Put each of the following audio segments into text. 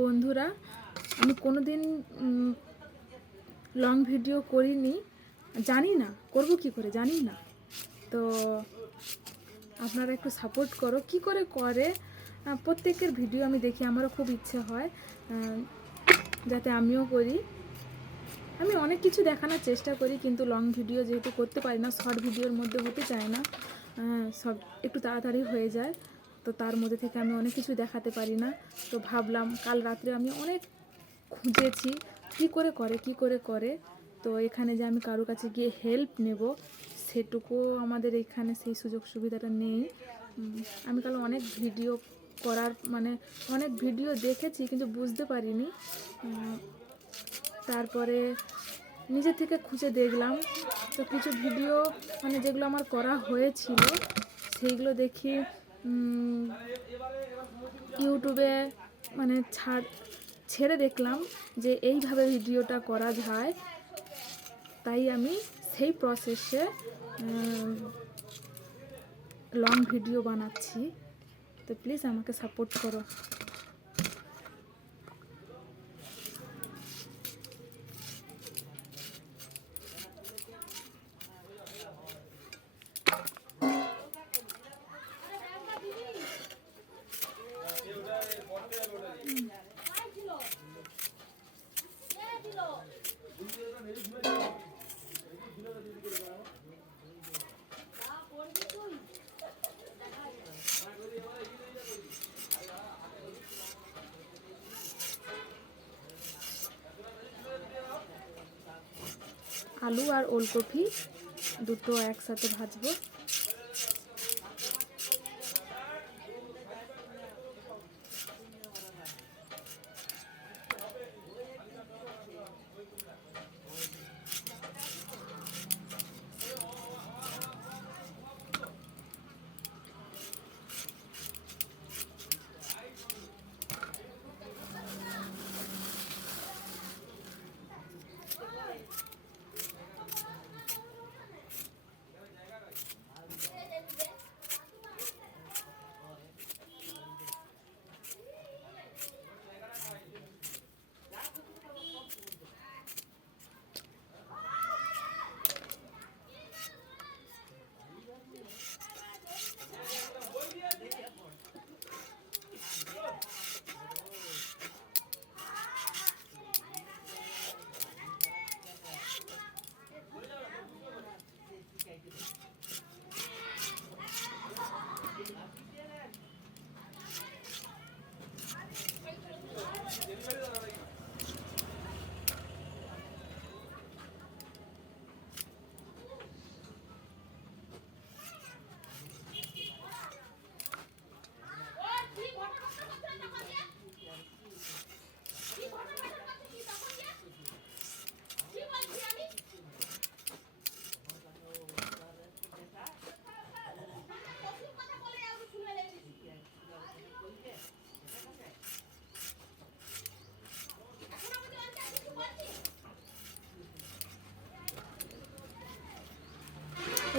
বন্ধুরা, আমি কোনো দিন লং ভিডিও করিনি, জানি না করব কি করে, জানি না। তো আপনারা একটু সাপোর্ট করো। কি করে করে প্রত্যেকের ভিডিও আমি দেখি, আমারও খুব ইচ্ছে হয় যাতে আমিও করি। আমি অনেক কিছু দেখানোর চেষ্টা করি, কিন্তু লং ভিডিও যেহেতু করতে পারি না, শর্ট ভিডিওর মধ্যে হতে চায় না, সব একটু তাড়াতাড়ি হয়ে যায়, তো তার মধ্যে থেকে আমি অনেক কিছু দেখাতে পারি না। তো ভাবলাম কাল রাত্রে আমি অনেক খুঁজেছি কি করে করে। তো এখানে যে আমি কারো কাছে গিয়ে হেল্প নেব, সেটুকুও আমাদের এখানে সেই সুযোগ সুবিধাটা নেই। আমি কাল অনেক ভিডিও করার অনেক ভিডিও দেখেছি, কিন্তু বুঝতে পারিনি। তারপরে নিজে থেকে খুঁজে দেখলাম, তো কিছু ভিডিও যেগুলো আমার করা হয়েছিল সেইগুলো দেখি ইউটিউবে ছেড়ে দেখলাম যে এইভাবে ভিডিওটা করা যায়। তাই আমি সেই প্রসেসে লং ভিডিও বানাচ্ছি। তো প্লিজ আমাকে সাপোর্ট করো। আলু আর ওলকপি দুটো একসাথে ভাজবো।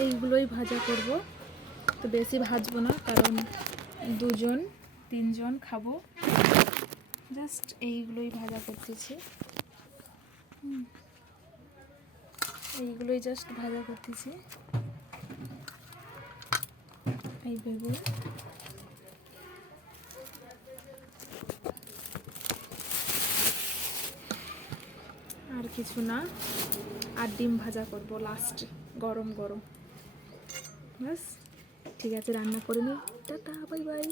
এইগুলোই ভাজা করব, তো বেশি ভাজবো না, কারণ 2-3 জন খাবো। জাস্ট এইগুলোই ভাজা করতেছি, এইগুলোই জাস্ট ভাজা করতেছি এইভাবে। আর কিছু না, আর ডিম ভাজা করব লাস্টে, গরম গরম। ব্যাস, ঠিক আছে, রান্না করে নিই। Tata, bye bye.